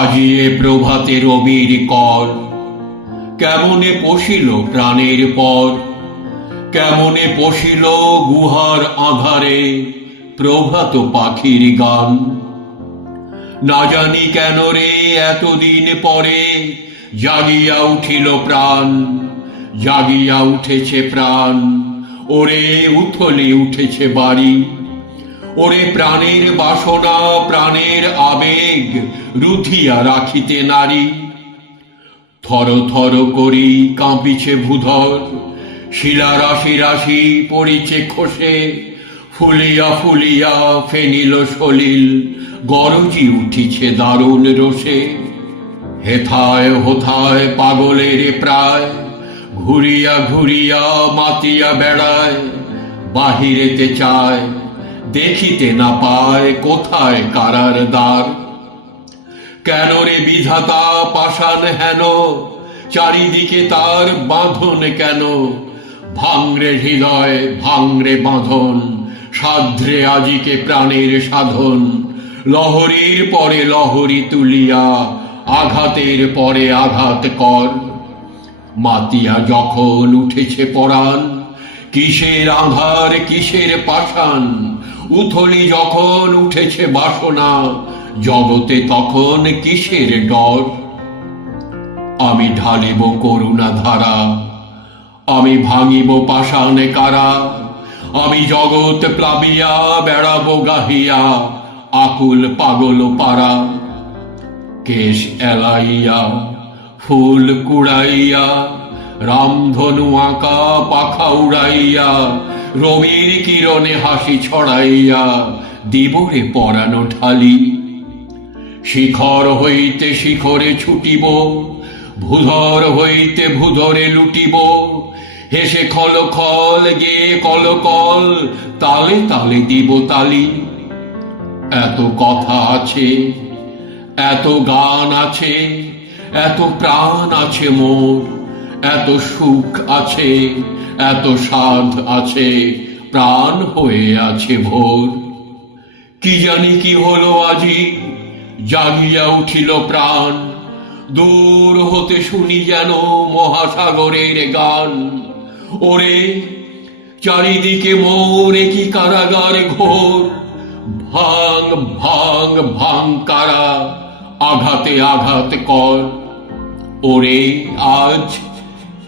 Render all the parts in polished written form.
আজিয়ে প্রভাতে রবির কর, কেমনে পশিল প্রাণের পর, কেমনে পশিল গুহার আধারে প্রভাত পাখির গান। না জানি কেন রে এতদিন পরে জাগিয়া উঠিল প্রাণ, জাগিয়া উঠেছে প্রাণ, ওরে উথলে উঠেছে বাড়ি। ওরে প্রাণের বাসনা প্রাণের আবেগ রুধিয়া রাখিতে নারী। থর থর করি কাঁপিছে ভূধর, শিলা রাশি রাশি পড়িছে খসে, ফুলিয়া ফুলিয়া ফেনিল সলিল গরজি উঠিছে দারুণ রোষে। হেথায় হোথায় পাগলের প্রায়, ঘুরিয়া ঘুরিয়া মাতিয়া বেড়ায়, বাহিরেতে চায় দেখিতে না পায় কোথায় কারার দ্বার। কেন রে বিধাতা পাষাণ হেন, চারিদিকে তার বাঁধন কেন? ভাঙরে হৃদয় ভাঙরে বাঁধন, সাধ্রে আজিকে প্রাণের সাধন। লহরীর পরে লহরী তুলিয়া আঘাতের পরে আঘাত কর। মাতিয়া যখন উঠেছে পরাণ, কিসের আধার কিসের পাষাণ। উথলি যখন উঠেছে বাসনা, জগতে তখন কিসের ডর। আমি ঢালিব করুণা ধারা, আমি ভাঙিব পাষাণে কারা। আমি জগৎ প্লাবিয়া বেড়াবো গাহিয়া আকুল পাগল পারা। কেশ এলাইয়া ফুল কুড়াইয়া, রামধনু আঁকা পাখা উড়াইয়া, রবির কিরণে হাসি ছড়াইয়া দিবরে পরানো ঢালি। শিখর হইতে শিখরে ছুটিব, ভূধর হইতে ভূধরে লুটিব। হেসে খল খল গে কল কল, তালে তালে দিব তালি। এত কথা আছে, এত গান আছে, এত প্রাণ আছে মোর। এত সুখ আছে, এত সাধ আছে, প্রাণ হয়ে আছে ভোর। কি জানি কি হলো আজি, জাগিয়া উঠিল প্রাণ। দূর হতে শুনি যেন মহাসাগরের গান। ওরে চারিদিকে মোর কি কারাগার ঘোর। ভাঙ ভাঙ ভাঙ কারা, আঘাতে আঘাত কর। ওরে আজ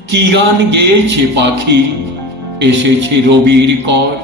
কি গান গেয়েছে পাখি, এসেছে রবির কর।